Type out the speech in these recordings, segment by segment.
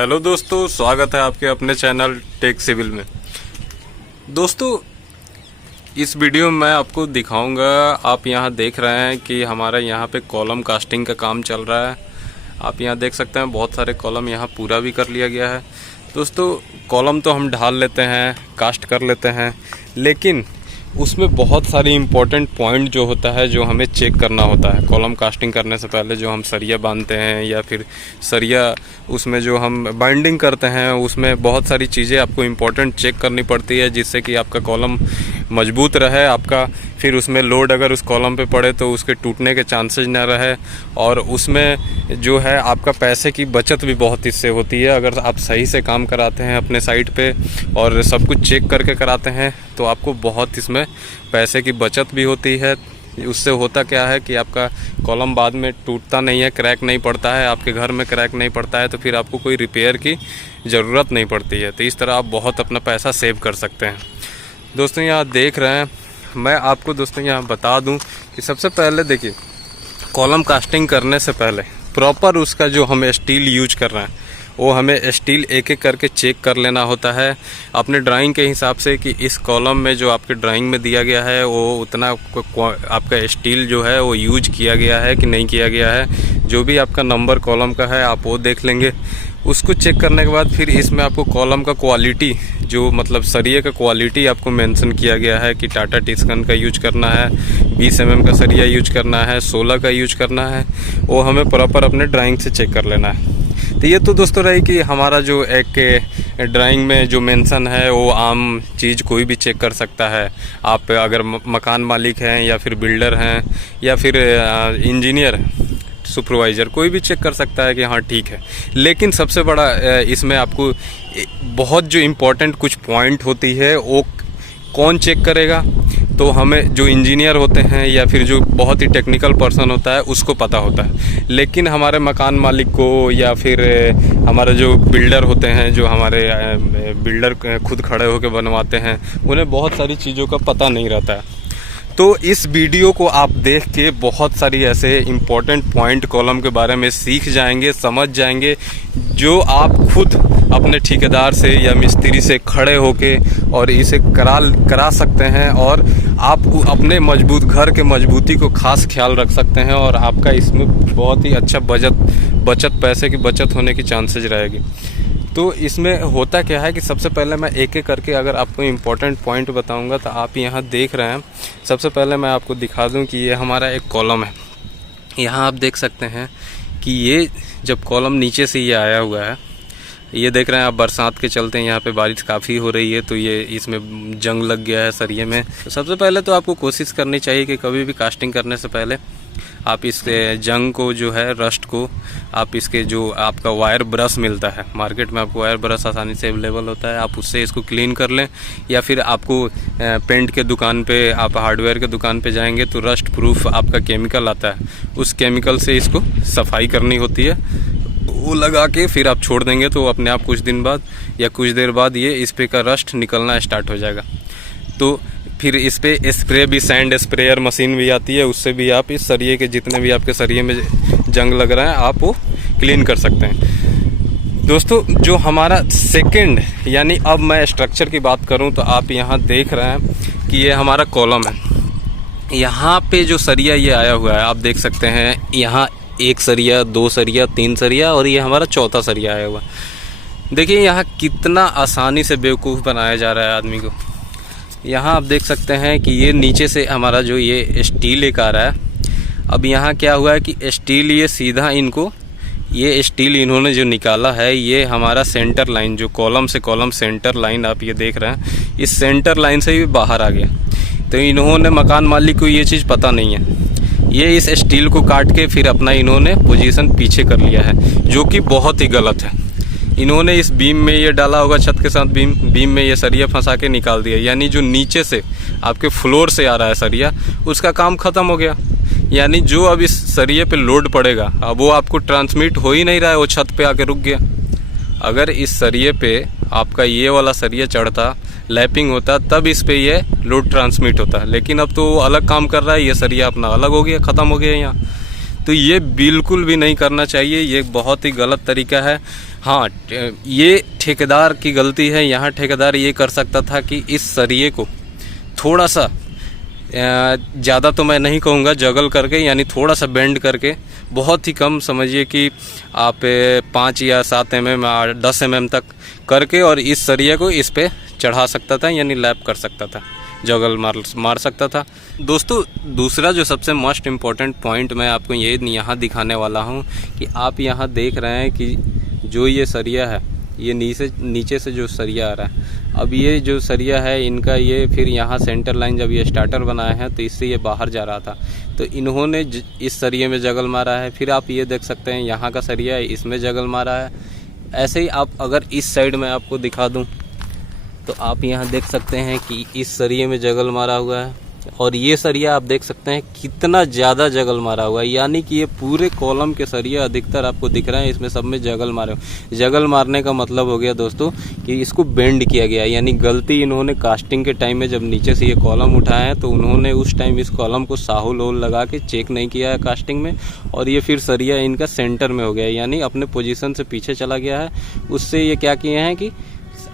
Hello दोस्तों, स्वागत है आपके अपने चैनल टेक सिविल में। दोस्तों, इस वीडियो में मैं आपको दिखाऊंगा, आप यहां देख रहे हैं कि हमारा यहां पे कॉलम कास्टिंग का काम चल रहा है। आप यहां देख सकते हैं बहुत सारे कॉलम यहां पूरा भी कर लिया गया है। दोस्तों, कॉलम तो हम ढाल लेते हैं, कास्ट कर लेते हैं, लेकिन उसमें बहुत सारी इम्पोर्टेंट पॉइंट जो होता है जो हमें चेक करना होता है। कॉलम कास्टिंग करने से पहले जो हम सरिया बांधते हैं या फिर सरिया उसमें जो हम बाइंडिंग करते हैं, उसमें बहुत सारी चीज़ें आपको इम्पोर्टेंट चेक करनी पड़ती है, जिससे कि आपका कॉलम मजबूत रहे, आपका फिर उसमें लोड अगर उस कॉलम पे पड़े तो उसके टूटने के चांसेस ना रहे। और उसमें जो है आपका पैसे की बचत भी बहुत इससे होती है। अगर आप सही से काम कराते हैं अपने साइट पे और सब कुछ चेक करके कराते हैं तो आपको बहुत इसमें पैसे की बचत भी होती है। उससे होता क्या है कि आपका कॉलम बाद में टूटता नहीं है, क्रैक नहीं पड़ता है, आपके घर में क्रैक नहीं पड़ता है, तो फिर आपको कोई रिपेयर की ज़रूरत नहीं पड़ती है। तो इस तरह आप बहुत अपना पैसा सेव कर सकते हैं। दोस्तों, यहाँ देख रहे हैं, मैं आपको दोस्तों यहाँ बता दूं कि सबसे पहले देखिए, कॉलम कास्टिंग करने से पहले प्रॉपर उसका जो हम स्टील यूज कर रहे हैं वो हमें स्टील एक एक करके चेक कर लेना होता है अपने ड्राइंग के हिसाब से, कि इस कॉलम में जो आपके ड्राइंग में दिया गया है वो उतना आपका स्टील जो है वो यूज किया गया है कि नहीं किया गया है। जो भी आपका नंबर कॉलम का है आप वो देख लेंगे। उसको चेक करने के बाद फिर इसमें आपको कॉलम का क्वालिटी, जो मतलब सरिये का क्वालिटी आपको मेंशन किया गया है कि टाटा टिस्कन का यूज करना है, 20 mm का सरिया यूज करना है, 16 का यूज करना है, वो हमें प्रॉपर अपने ड्राइंग से चेक कर लेना है। तो ये तो दोस्तों रही कि हमारा जो एक ड्राइंग में जो मेंशन है वो आम चीज़ कोई भी चेक कर सकता है। आप अगर मकान मालिक हैं या फिर बिल्डर हैं या फिर इंजीनियर, सुपरवाइज़र, कोई भी चेक कर सकता है कि हाँ ठीक है। लेकिन सबसे बड़ा इसमें आपको बहुत जो इम्पोर्टेंट कुछ पॉइंट होती है वो कौन चेक करेगा, तो हमें जो इंजीनियर होते हैं या फिर जो बहुत ही टेक्निकल पर्सन होता है उसको पता होता है। लेकिन हमारे मकान मालिक को या फिर हमारे जो बिल्डर होते हैं, जो हमारे बिल्डर खुद खड़े होकर बनवाते हैं, उन्हें बहुत सारी चीज़ों का पता नहीं रहता है। तो इस वीडियो को आप देख के बहुत सारी ऐसे इम्पोर्टेंट पॉइंट कॉलम के बारे में सीख जाएंगे, समझ जाएंगे, जो आप खुद अपने ठेकेदार से या मिस्त्री से खड़े होके और इसे करा सकते हैं, और आप अपने मजबूत घर के मजबूती को खास ख्याल रख सकते हैं, और आपका इसमें बहुत ही अच्छा बचत पैसे की बचत होने की चांसेस रहेगी। तो इसमें होता क्या है कि सबसे पहले मैं एक एक करके अगर आपको इम्पोर्टेंट पॉइंट बताऊंगा, तो आप यहाँ देख रहे हैं। सबसे पहले मैं आपको दिखा दूं कि ये हमारा एक कॉलम है। यहाँ आप देख सकते हैं कि ये जब कॉलम नीचे से ये आया हुआ है, ये देख रहे हैं आप, बरसात के चलते यहाँ पे बारिश काफ़ी हो रही है, तो ये इसमें जंग लग गया है सरिये में। तो सबसे पहले तो आपको कोशिश करनी चाहिए कि कभी भी कास्टिंग करने से पहले आप इसके जंग को, जो है रस्ट को, आप इसके जो आपका वायर ब्रश मिलता है मार्केट में, आपको वायर ब्रश आसानी से अवेलेबल होता है, आप उससे इसको क्लीन कर लें। या फिर आपको पेंट के दुकान पे, आप हार्डवेयर के दुकान पे जाएंगे तो रस्ट प्रूफ आपका केमिकल आता है, उस केमिकल से इसको सफाई करनी होती है। वो लगा के फिर आप छोड़ देंगे तो अपने आप कुछ दिन बाद या कुछ देर बाद ये इस पे का रस्ट निकलना स्टार्ट हो जाएगा। तो फिर इस पे स्प्रे भी, सैंड स्प्रेयर मशीन भी आती है, उससे भी आप इस सरिये के जितने भी आपके सरिये में जंग लग रहा है आप वो क्लीन कर सकते हैं। दोस्तों, जो हमारा सेकंड, यानी अब मैं स्ट्रक्चर की बात करूं तो आप यहाँ देख रहे हैं कि ये हमारा कॉलम है। यहाँ पे जो सरिया ये आया हुआ है आप देख सकते हैं, यहाँ 1 सरिया, 2 सरिया, 3 सरिया, और ये हमारा चौथा सरिया आया हुआ। देखिए यहाँ कितना आसानी से बेवकूफ़ बनाया जा रहा है आदमी को। यहाँ आप देख सकते हैं कि ये नीचे से हमारा जो ये स्टील एक आ रहा है। अब यहाँ क्या हुआ है कि स्टील ये सीधा इनको, ये स्टील इन्होंने जो निकाला है, ये हमारा सेंटर लाइन, जो कॉलम से कॉलम सेंटर लाइन आप ये देख रहे हैं, इस सेंटर लाइन से भी बाहर आ गया। तो इन्होंने, मकान मालिक को ये चीज़ पता नहीं है, ये इस स्टील को काट के फिर अपना इन्होंने पोजीशन पीछे कर लिया है, जो कि बहुत ही गलत है। इन्होंने इस बीम में ये डाला होगा, छत के साथ बीम में ये सरिया फंसा के निकाल दिया, यानी जो नीचे से आपके फ्लोर से आ रहा है सरिया, उसका काम ख़त्म हो गया। यानी जो अब इस सरिये पे लोड पड़ेगा, अब वो आपको ट्रांसमिट हो ही नहीं रहा है, वो छत पे आके रुक गया। अगर इस सरिये पे आपका ये वाला सरिया चढ़ता, लैपिंग होता, तब इस पे ये लोड ट्रांसमिट होता, लेकिन अब तो अलग काम कर रहा है, ये सरिया अपना अलग हो गया, ख़त्म हो गया यहाँ। तो ये बिल्कुल भी नहीं करना चाहिए, ये बहुत ही गलत तरीका है। हाँ, ये ठेकेदार की गलती है। यहाँ ठेकेदार ये कर सकता था कि इस सरिये को थोड़ा सा ज़्यादा तो मैं नहीं कहूँगा, जगल करके यानी थोड़ा सा बेंड करके, बहुत ही कम समझिए कि आप 5 या 7 mm 10 mm तक करके और इस सरिये को इस पे चढ़ा सकता था, यानी लैप कर सकता था, जगल मार सकता था। दोस्तों दूसरा जो सबसे मोस्ट इम्पॉर्टेंट पॉइंट मैं आपको ये यहाँ दिखाने वाला हूँ कि आप यहाँ देख रहे हैं कि जो ये सरिया है, ये नीचे से जो सरिया आ रहा है, अब ये जो सरिया है इनका ये फिर यहाँ सेंटर लाइन जब ये स्टार्टर बनाए हैं तो इससे ये बाहर जा रहा था, तो इन्होंने इस सरिये में जगल मारा है। फिर आप ये देख सकते हैं यहाँ का सरिया है, इसमें जगल मारा है। ऐसे ही आप अगर इस साइड में आपको दिखा दूँ तो आप यहाँ देख सकते हैं कि इस सरिये में जगल मारा हुआ है, और ये सरिया आप देख सकते हैं कितना ज़्यादा जगल मारा हुआ है, यानी कि ये पूरे कॉलम के सरिया अधिकतर आपको दिख रहे हैं, इसमें सब में जगल मारे। जगल मारने का मतलब हो गया दोस्तों कि इसको बेंड किया गया, यानी गलती इन्होंने कास्टिंग के टाइम में जब नीचे से ये कॉलम उठाए हैं तो उन्होंने उस टाइम इस कॉलम को साहुल होल लगा के चेक नहीं किया है कास्टिंग में, और ये फिर सरिया इनका सेंटर में हो गया, यानी अपने पोजीशन से पीछे चला गया है। उससे ये क्या किए हैं कि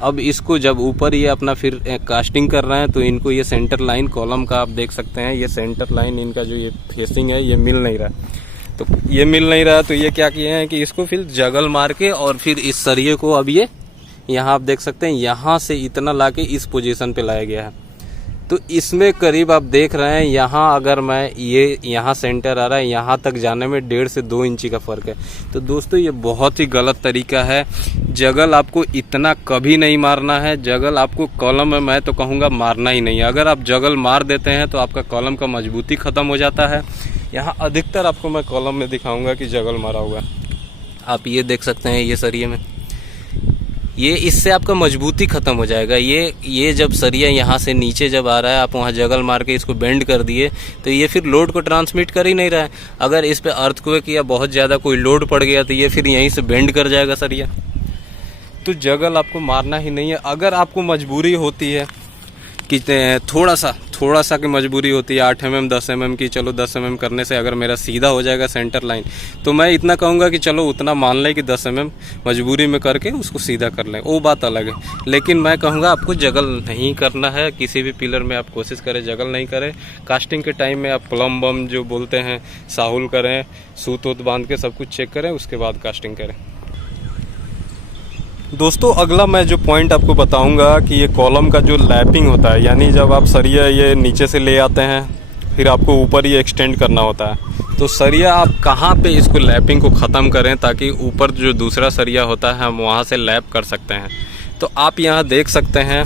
अब इसको जब ऊपर ये अपना फिर कास्टिंग कर रहे हैं तो इनको ये सेंटर लाइन कॉलम का आप देख सकते हैं, ये सेंटर लाइन इनका जो ये फेसिंग है ये मिल नहीं रहा, तो ये मिल नहीं रहा, तो ये क्या किए हैं कि इसको फिर जगल मार के और फिर इस सरिये को अब ये यहाँ आप देख सकते हैं यहाँ से इतना लाके इस पोजीशन पे लाया गया है। तो इसमें करीब आप देख रहे हैं यहाँ अगर मैं ये यहाँ सेंटर आ रहा है, यहाँ तक जाने में 1.5 से 2 इंची का फ़र्क है। तो दोस्तों ये बहुत ही गलत तरीका है। जगल आपको इतना कभी नहीं मारना है, जगल आपको कॉलम में मैं तो कहूँगा मारना ही नहीं है। अगर आप जगल मार देते हैं तो आपका कॉलम का मजबूती ख़त्म हो जाता है। यहाँ अधिकतर आपको मैं कॉलम में दिखाऊँगा कि जगल मारा हुआ है, आप ये देख सकते हैं ये सरिये में, ये इससे आपका मजबूती ख़त्म हो जाएगा। ये जब सरिया यहाँ से नीचे जब आ रहा है, आप वहाँ जगल मार के इसको बेंड कर दिए तो ये फिर लोड को ट्रांसमिट कर ही नहीं रहा है। अगर इस पे अर्थक्वेक या बहुत ज़्यादा कोई लोड पड़ गया तो ये फिर यहीं से बेंड कर जाएगा सरिया। तो जगल आपको मारना ही नहीं है। अगर आपको मजबूरी होती है कि थोड़ा सा की मजबूरी होती है 8 mm 10 mm की, चलो 10 mm करने से अगर मेरा सीधा हो जाएगा सेंटर लाइन, तो मैं इतना कहूँगा कि चलो उतना मान लें कि 10 mm मजबूरी में करके उसको सीधा कर लें, वो बात अलग है। लेकिन मैं कहूँगा आपको जगल नहीं करना है, किसी भी पिलर में आप कोशिश करें जगल नहीं करें। कास्टिंग के टाइम में आप प्लम बम जो बोलते हैं साहुल करें, सूत वूत बांध के सब कुछ चेक करें, उसके बाद कास्टिंग करें। दोस्तों अगला मैं जो पॉइंट आपको बताऊंगा कि ये कॉलम का जो लैपिंग होता है, यानी जब आप सरिया ये नीचे से ले आते हैं फिर आपको ऊपर ये एक्सटेंड करना होता है, तो सरिया आप कहाँ पे इसको लैपिंग को ख़त्म करें ताकि ऊपर जो दूसरा सरिया होता है हम वहाँ से लैप कर सकते हैं। तो आप यहाँ देख सकते हैं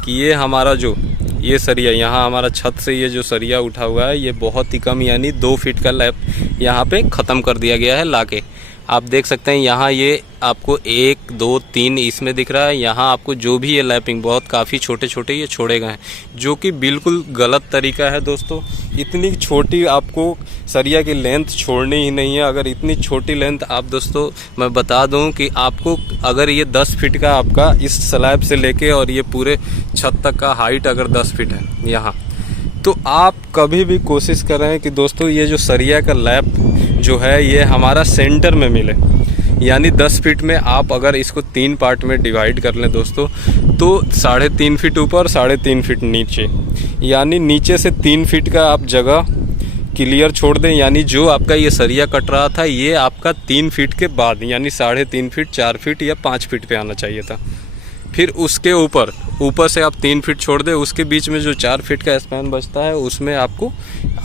कि ये हमारा जो ये सरिया यहाँ हमारा छत से ये जो सरिया उठा हुआ है ये बहुत ही कम यानी 2 फीट का लैप यहाँ पे ख़त्म कर दिया गया है लाके। आप देख सकते हैं यहाँ ये आपको 1 2 3 इसमें दिख रहा है। यहाँ आपको जो भी ये लैपिंग बहुत काफ़ी छोटे छोटे ये छोड़े गए हैं, जो कि बिल्कुल गलत तरीका है दोस्तों। इतनी छोटी आपको सरिया की लेंथ छोड़नी ही नहीं है। अगर इतनी छोटी लेंथ आप दोस्तों मैं बता दूं कि आपको अगर ये 10 फीट का आपका इस स्लैब से लेके और ये पूरे छत तक का हाइट अगर 10 फीट है यहाँ, तो आप कभी भी कोशिश करें कि दोस्तों ये जो सरिया का लैप जो है ये हमारा सेंटर में मिले, यानी 10 फीट में आप अगर इसको 3 पार्ट में डिवाइड कर लें दोस्तों, तो 3.5 फीट ऊपर 3.5 फीट नीचे, यानी नीचे से 3 फीट का आप जगह क्लियर छोड़ दें। यानी जो आपका ये सरिया कट रहा था ये आपका 3 फीट के बाद यानी 3.5 फीट 4 फीट या 5 फीट पे आना चाहिए था। फिर उसके ऊपर से आप 3 फीट छोड़ दें, उसके बीच में जो 4 फीट का स्पैन बचता है उसमें आपको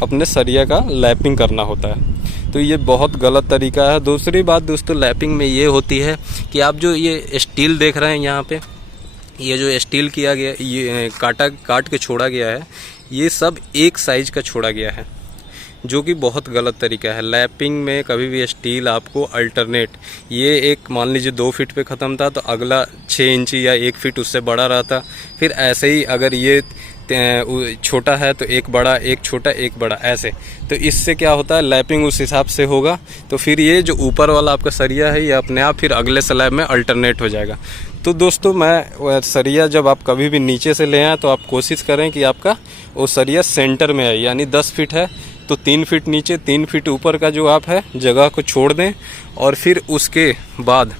अपने सरिया का लैपिंग करना होता है। तो ये बहुत गलत तरीका है। दूसरी बात दोस्तों लैपिंग में ये होती है कि आप जो ये स्टील देख रहे हैं यहाँ पे, ये जो स्टील किया गया ये काट के छोड़ा गया है, ये सब एक साइज का छोड़ा गया है, जो कि बहुत गलत तरीका है। लैपिंग में कभी भी स्टील आपको अल्टरनेट, ये एक मान लीजिए 2 फीट पे ख़त्म था तो अगला 6 इंची या 1 फीट उससे बड़ा रहता। फिर ऐसे ही अगर ये छोटा है तो एक बड़ा, एक छोटा, एक बड़ा, ऐसे। तो इससे क्या होता है लैपिंग उस हिसाब से होगा, तो फिर ये जो ऊपर वाला आपका सरिया है ये अपने आप फिर अगले स्लैब में अल्टरनेट हो जाएगा। तो दोस्तों मैं सरिया जब आप कभी भी नीचे से ले आएँ तो आप कोशिश करें कि आपका वो सरिया सेंटर में आए, यानी 10 फीट है तो 3 फीट नीचे 3 फीट ऊपर का जो आप है जगह को छोड़ दें, और फिर उसके बाद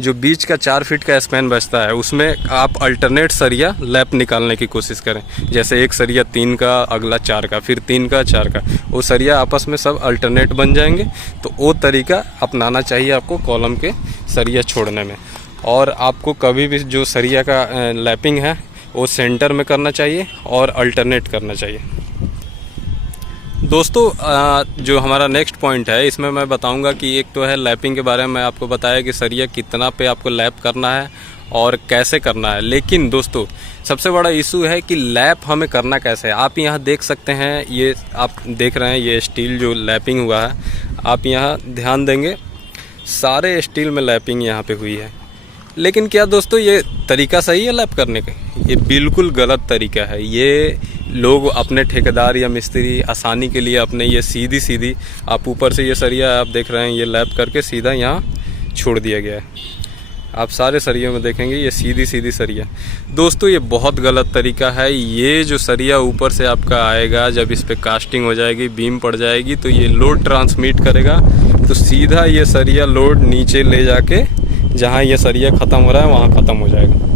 जो बीच का 4 फीट का स्पैन बचता है उसमें आप अल्टरनेट सरिया लैप निकालने की कोशिश करें। जैसे एक सरिया 3 का, अगला 4 का, फिर 3 का, 4 का, वो सरिया आपस में सब अल्टरनेट बन जाएंगे। तो वो तरीका अपनाना चाहिए आपको कॉलम के सरिया छोड़ने में। और आपको कभी भी जो सरिया का लैपिंग है वो सेंटर में करना चाहिए और अल्टरनेट करना चाहिए। दोस्तों जो हमारा नेक्स्ट पॉइंट है इसमें मैं बताऊंगा कि एक तो है लैपिंग के बारे में मैं आपको बताया कि सरिया कितना पे आपको लैप करना है और कैसे करना है। लेकिन दोस्तों सबसे बड़ा इशू है कि लैप हमें करना कैसे है। आप यहाँ देख सकते हैं, ये आप देख रहे हैं ये स्टील जो लैपिंग हुआ है, आप यहाँ ध्यान देंगे सारे स्टील में लैपिंग यहाँ पे हुई है। लेकिन क्या दोस्तों ये तरीका सही है लैप करने का? ये बिल्कुल गलत तरीका है। ये लोग अपने ठेकेदार या मिस्त्री आसानी के लिए अपने ये सीधी सीधी आप ऊपर से ये सरिया आप देख रहे हैं ये लैप करके सीधा यहाँ छोड़ दिया गया है। आप सारे सरियों में देखेंगे ये सीधी सीधी सरिया। दोस्तों ये बहुत गलत तरीका है। ये जो सरिया ऊपर से आपका आएगा, जब इस पर कास्टिंग हो जाएगी, बीम पड़ जाएगी, तो ये लोड ट्रांसमिट करेगा, तो सीधा ये सरिया लोड नीचे ले जाके जहाँ ये सरिया ख़त्म हो रहा है वहाँ ख़त्म हो जाएगा।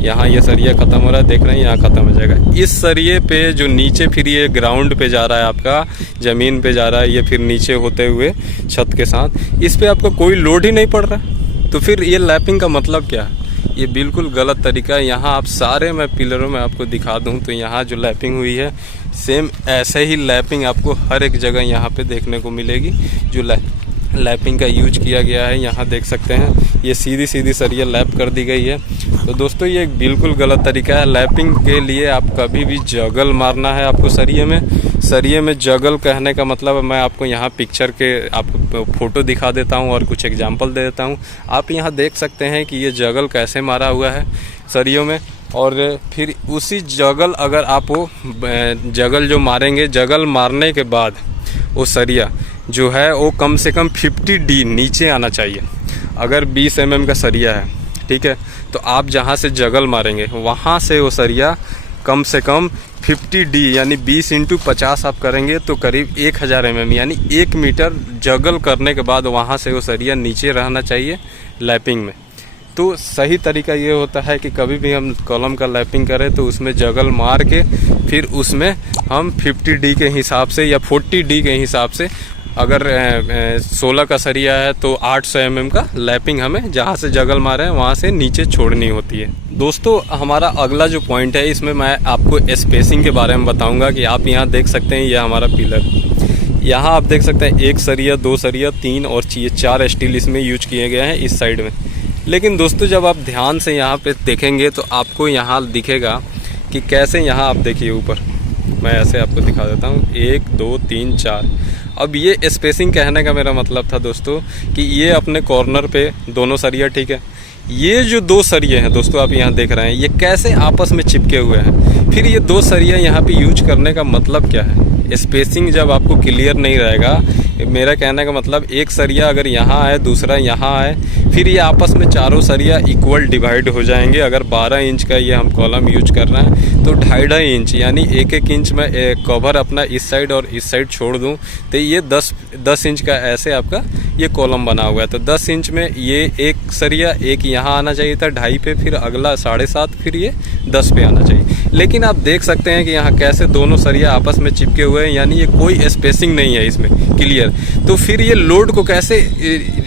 यहाँ ये सरिया ख़त्म हो रहा है, देख रहे हैं, यहाँ ख़त्म हो जाएगा। इस सरिये पे जो नीचे फिर ये ग्राउंड पे जा रहा है, आपका ज़मीन पे जा रहा है, ये फिर नीचे होते हुए छत के साथ, इस पे आपका कोई लोड ही नहीं पड़ रहा। तो फिर ये लैपिंग का मतलब क्या है? ये बिल्कुल गलत तरीका है। यहाँ आप सारे मैं पिलरों में आपको दिखा दूँ तो यहाँ जो लैपिंग हुई है सेम ऐसे ही लैपिंग आपको हर एक जगह यहाँ पे देखने को मिलेगी। जो लैपिंग का यूज किया गया है यहाँ देख सकते हैं, ये सीधी सीधी सरिया लैप कर दी गई है। तो दोस्तों ये बिल्कुल गलत तरीका है। लैपिंग के लिए आप कभी भी जगल मारना है आपको सरिये में जगल कहने का मतलब मैं आपको यहाँ पिक्चर के आपको फ़ोटो दिखा देता हूँ और कुछ एग्जांपल दे देता हूँ। आप यहाँ देख सकते हैं कि ये जगल कैसे मारा हुआ है सरियों में। और फिर उसी जगल अगर आप वो जगल जो मारेंगे, जगल मारने के बाद वो सरिया जो है वो कम से कम 50D नीचे आना चाहिए। अगर 20 mm का सरिया है, ठीक है, तो आप जहाँ से जगल मारेंगे वहाँ से वो सरिया कम से कम 50D यानी 20 × 50 आप करेंगे तो करीब 1000 mm यानी 1 मीटर जगल करने के बाद वहाँ से वो सरिया नीचे रहना चाहिए लैपिंग में। तो सही तरीका ये होता है कि कभी भी हम कॉलम का लैपिंग करें तो उसमें जगल मार के फिर उसमें हम 50D के हिसाब से या 40D के हिसाब से, अगर 16 का सरिया है तो 800 mm का लैपिंग हमें जहाँ से जगल मारे हैं वहाँ से नीचे छोड़नी होती है। दोस्तों हमारा अगला जो पॉइंट है इसमें मैं आपको स्पेसिंग के बारे में बताऊंगा कि आप यहाँ देख सकते हैं ये हमारा पिलर, यहाँ आप देख सकते हैं 1 सरिया, 2 सरिया, 3 और 4 स्टील इसमें यूज किए गए हैं इस साइड में। लेकिन दोस्तों जब आप ध्यान से यहाँ पे देखेंगे तो आपको यहाँ दिखेगा कि कैसे, यहाँ आप देखिए ऊपर, मैं ऐसे आपको दिखा देता हूँ, 1 2 3 4। अब ये स्पेसिंग कहने का मेरा मतलब था दोस्तों कि ये अपने कॉर्नर पे दोनों सरिया, ठीक है, ये जो 2 सरिये हैं दोस्तों आप यहाँ देख रहे हैं ये कैसे आपस में चिपके हुए हैं। फिर ये 2 सरिया यहाँ पे यूज करने का मतलब क्या है? स्पेसिंग जब आपको क्लियर नहीं रहेगा, मेरा कहने का मतलब एक सरिया अगर यहाँ है, दूसरा यहाँ है, फिर ये आपस में चारों सरिया इक्वल डिवाइड हो जाएंगे। अगर 12 इंच का ये हम कॉलम यूज कर रहे हैं तो 2.5 इंच यानी 1-1 इंच में कवर अपना इस साइड और इस साइड छोड़ दूँ तो ये 10 इंच का ऐसे आपका ये कॉलम बना हुआ है। तो 10 इंच में ये एक सरिया एक यहाँ आना चाहिए था 2.5 पे, फिर अगला 7.5, फिर ये 10 पे आना चाहिए। लेकिन आप देख सकते हैं कि यहाँ कैसे दोनों सरिया आपस में चिपके हुए हैं, यानी ये कोई स्पेसिंग नहीं है इसमें क्लियर। तो फिर ये लोड को कैसे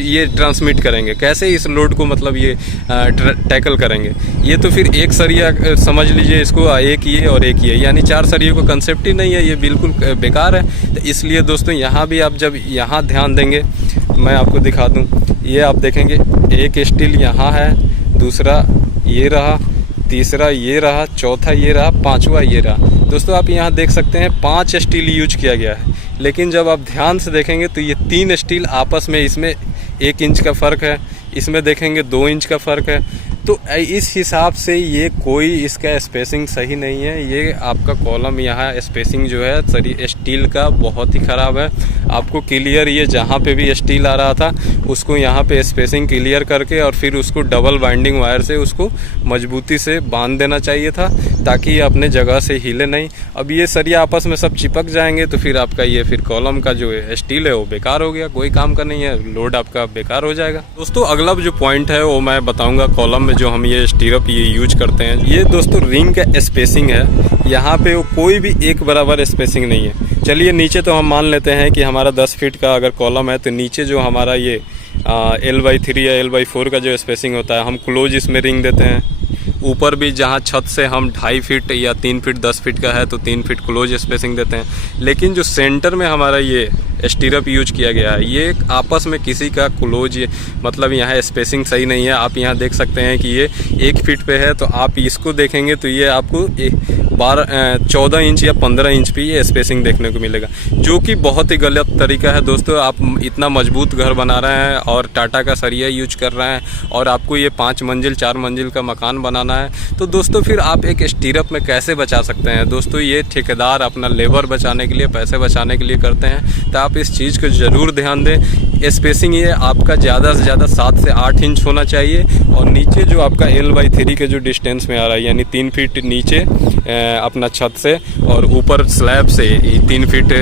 ये ट्रांसमिट करेंगे, कैसे इस लोड को मतलब ये टैकल करेंगे? ये तो फिर एक सरिया समझ लीजिए इसको, एक ये और एक ये, यानी 4 सरियों को कंसेप्ट ही नहीं है, ये बिल्कुल बेकार है। तो इसलिए दोस्तों यहाँ भी आप जब यहाँ ध्यान देंगे, मैं आपको दिखा दूँ, ये आप देखेंगे एक स्टील यहाँ है, दूसरा ये रहा, तीसरा ये रहा, चौथा ये रहा, 5वां ये रहा। दोस्तों आप यहाँ देख सकते हैं 5 स्टील यूज किया गया है। लेकिन जब आप ध्यान से देखेंगे तो ये 3 स्टील आपस में, इसमें 1 इंच का फ़र्क है, इसमें देखेंगे 2 इंच का फ़र्क है, तो इस हिसाब से ये कोई इसका स्पेसिंग सही नहीं है। ये आपका कॉलम यहाँ स्पेसिंग जो है सरी स्टील का बहुत ही ख़राब है। आपको क्लियर ये जहाँ पे भी स्टील आ रहा था उसको यहाँ पे स्पेसिंग क्लियर करके और फिर उसको डबल बाइंडिंग वायर से उसको मजबूती से बांध देना चाहिए था, ताकि ये अपने जगह से हिले नहीं। अब ये सरिया आपस में सब चिपक जाएंगे तो फिर आपका ये फिर कॉलम का जो स्टील है वो बेकार हो गया, कोई काम का नहीं है, लोड आपका बेकार हो जाएगा। दोस्तों अगला जो पॉइंट है वो मैं बताऊंगा कॉलम में जो हम ये स्टीरअप ये यूज करते हैं। ये दोस्तों रिंग का स्पेसिंग है, यहाँ पे वो कोई भी एक बराबर स्पेसिंग नहीं है। चलिए नीचे तो हम मान लेते हैं कि हमारा 10 फीट का अगर कॉलम है तो नीचे जो हमारा ये L/3 या L/4 का जो स्पेसिंग होता है हम क्लोज इसमें रिंग देते हैं। ऊपर भी जहाँ छत से हम 2.5 फीट या 3 फीट 10 फीट का है तो 3 फीट क्लोज स्पेसिंग देते हैं। लेकिन जो सेंटर में हमारा ये स्टीरअप यूज किया गया है ये आपस में किसी का क्लोज मतलब यहाँ स्पेसिंग सही नहीं है। आप यहाँ देख सकते हैं कि ये 1 फीट पे है, तो आप इसको देखेंगे तो ये आपको 14 इंच या 15 इंच पे ये स्पेसिंग देखने को मिलेगा, जो कि बहुत ही गलत तरीका है। दोस्तों आप इतना मजबूत घर बना रहे हैं और टाटा का सरिया यूज कर रहे हैं और आपको ये 5 मंजिल 4 मंजिल का मकान बनाना है, तो दोस्तों फिर आप एक स्टीरअप में कैसे बचा सकते हैं। दोस्तों ये ठेकेदार अपना लेबर बचाने के लिए, पैसे बचाने के लिए करते हैं, तो आप इस चीज़ को ज़रूर ध्यान दें। स्पेसिंग ये आपका ज़्यादा से ज़्यादा 7 से 8 इंच होना चाहिए और नीचे जो आपका L/3 के जो डिस्टेंस में आ रहा है यानी 3 फीट नीचे अपना छत से और ऊपर स्लैब से 3 फीट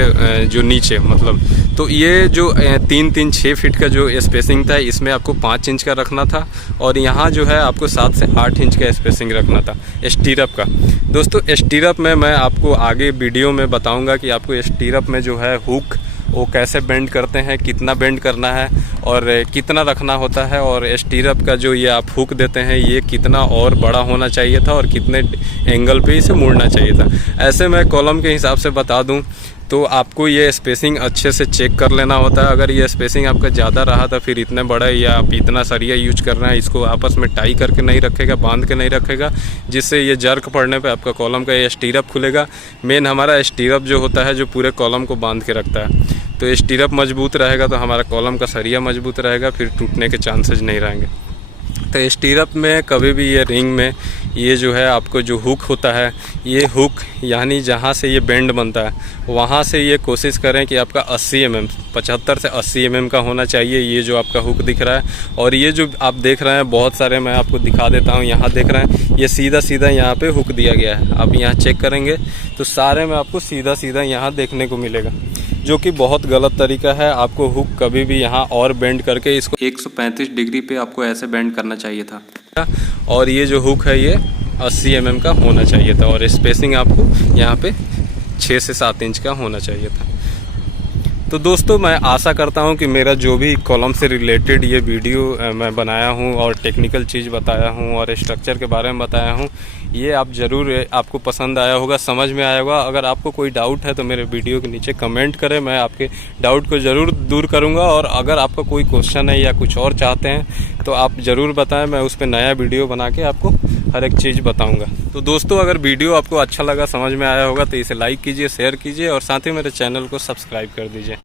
जो नीचे मतलब, तो ये जो 3-3-6 फीट का जो स्पेसिंग था इसमें आपको 5 इंच का रखना था और यहाँ जो है आपको 7 से 8 इंच का स्पेसिंग रखना था स्टीरअप का। दोस्तों स्टीरअप में मैं आपको आगे वीडियो में बताऊंगा कि आपको स्टीरअप में जो है हुक वो कैसे बेंड करते हैं, कितना बेंड करना है और कितना रखना होता है, और स्टीरअप का जो ये आप हुक देते हैं ये कितना और बड़ा होना चाहिए था और कितने एंगल पे इसे मोड़ना चाहिए था। ऐसे मैं कॉलम के हिसाब से बता दूं तो आपको ये स्पेसिंग अच्छे से चेक कर लेना होता है। अगर ये स्पेसिंग आपका ज़्यादा रहा तो फिर इतने बड़ा या आप इतना सरिया यूज कर रहे हैं, इसको आपस में टाई करके नहीं रखेगा, बांध के नहीं रखेगा, जिससे ये जर्क पड़ने पे आपका कॉलम का ये स्टीरअप खुलेगा। मेन हमारा स्टीरअप जो होता है जो पूरे कॉलम को बांध के रखता है, तो स्टीरअप मजबूत रहेगा तो हमारा कॉलम का सरिया मजबूत रहेगा, फिर टूटने के चांसेस नहीं रहेंगे। तो स्टीरअप में कभी भी ये रिंग में ये जो है आपको जो हुक होता है, ये हुक यानी जहाँ से ये बेंड बनता है वहाँ से ये कोशिश करें कि आपका 80 mm 75 से 80 mm का होना चाहिए। ये जो आपका हुक दिख रहा है और ये जो आप देख रहे हैं बहुत सारे, मैं आपको दिखा देता हूँ, यहाँ देख रहे हैं ये सीधा सीधा यहाँ पे हुक दिया गया है। आप यहाँ चेक करेंगे तो सारे में आपको सीधा सीधा यहाँ देखने को मिलेगा, जो कि बहुत गलत तरीका है। आपको हुक कभी भी यहाँ और बेंड करके इसको 135 डिग्री पे आपको ऐसे बेंड करना चाहिए था, और ये जो हुक है ये 80 mm का होना चाहिए था और स्पेसिंग आपको यहाँ पे 6 से 7 इंच का होना चाहिए था। तो दोस्तों मैं आशा करता हूँ कि मेरा जो भी कॉलम से रिलेटेड ये वीडियो मैं बनाया हूँ और टेक्निकल चीज़ बताया हूँ और स्ट्रक्चर के बारे में बताया हूँ, ये आप ज़रूर आपको पसंद आया होगा, समझ में आया होगा। अगर आपको कोई डाउट है तो मेरे वीडियो के नीचे कमेंट करें, मैं आपके डाउट को ज़रूर दूर करूँगा। और अगर आपका कोई क्वेश्चन है या कुछ और चाहते हैं तो आप ज़रूर बताएं, मैं उस पर नया वीडियो बना के आपको हर एक चीज़ बताऊंगा। तो दोस्तों अगर वीडियो आपको अच्छा लगा, समझ में आया होगा तो इसे लाइक कीजिए, शेयर कीजिए और साथ ही मेरे चैनल को सब्सक्राइब कर दीजिए।